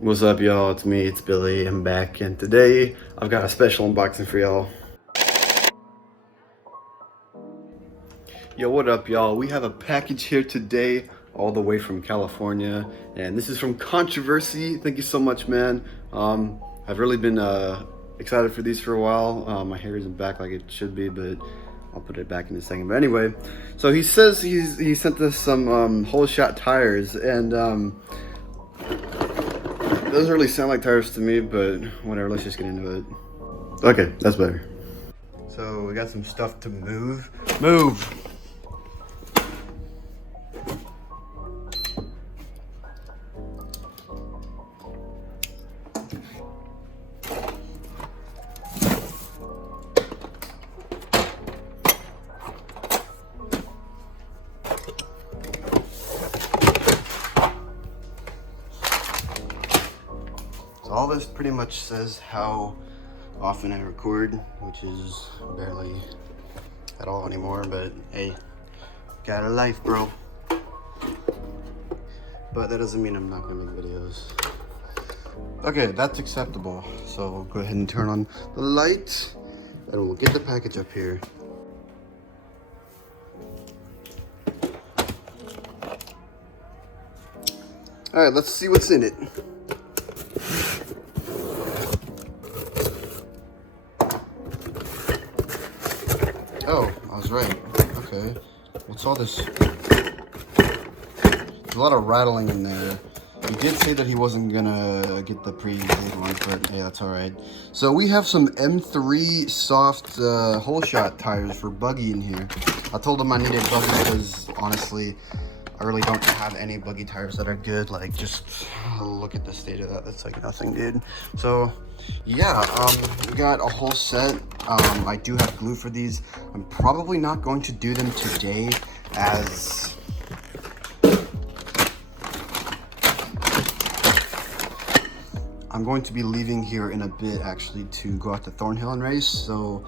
What's up, y'all? It's me, it's Billy. I'm back, and today I've got a special unboxing for y'all. Yo, what up, y'all? We have a package here today, all the way from California, and this is from Controversy. Thank you so much, man. I've really been excited for these for a while. My hair isn't back like it should be, but I'll put it back in a second. But anyway, so he says he sent us some whole shot tires, and it doesn't really sound like tires to me, but whatever, let's just get into it. Okay, that's better. So we got some stuff to move. Move! So all this pretty much says how often I record, which is barely at all anymore, but hey, got a life, bro. But that doesn't mean I'm not gonna make videos. Okay, that's acceptable. So we'll go ahead and turn on the light and we'll get the package up here. All right, let's see what's in it. Oh, I was right. Okay. What's all this? There's a lot of rattling in there. He did say that he wasn't gonna get the pre-made ones, but hey, that's alright. So we have some M3 soft whole shot tires for buggy in here. I told him I needed buggy because honestly, I really don't have any buggy tires that are good. Like, just look at the state of that. That's like nothing, dude. So yeah, we got a whole set. I do have glue for these. I'm probably not going to do them today, as I'm going to be leaving here in a bit actually to go out to Thornhill and race. So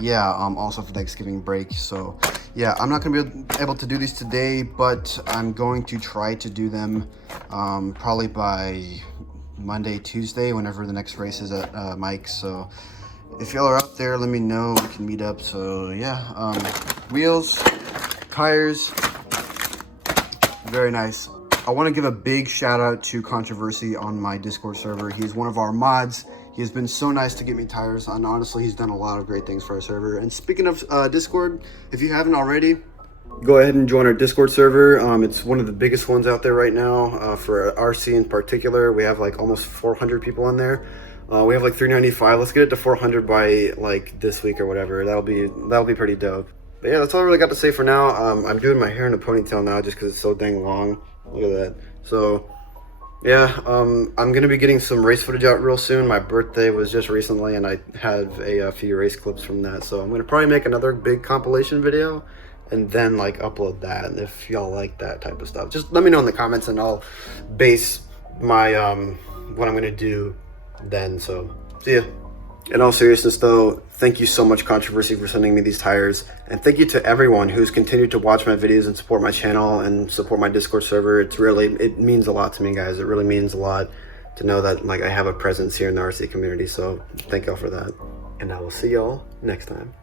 yeah, also for Thanksgiving break. So yeah, I'm not gonna be able to do these today, but I'm going to try to do them probably by Monday, Tuesday, whenever the next race is at Mike's. So if y'all are out there, let me know, we can meet up. So yeah, wheels, tires, very nice. I want to give a big shout out to Controversy on my Discord server. He's one of our mods. He has been so nice to get me tires, and honestly, he's done a lot of great things for our server. And speaking of Discord, if you haven't already, go ahead and join our Discord server. It's one of the biggest ones out there right now for RC in particular. We have like almost 400 people in there. We have like 395. Let's get it to 400 by like this week or whatever. That'll be pretty dope. But yeah, that's all I really got to say for now. I'm doing my hair in a ponytail now just because it's so dang long. Look at that. So yeah, I'm gonna be getting some race footage out real soon. My birthday was just recently, and I have a few race clips from that. So I'm gonna probably make another big compilation video and then like upload that. And if y'all like that type of stuff, just let me know in the comments, and I'll base my what I'm gonna do then. So see ya. In all seriousness though, thank you so much Controversy for sending me these tires, and thank you to everyone who's continued to watch my videos and support my channel and support my Discord server. It means a lot to me, guys. It really means a lot to know that like I have a presence here in the RC community. So thank y'all for that, and I will see y'all next time.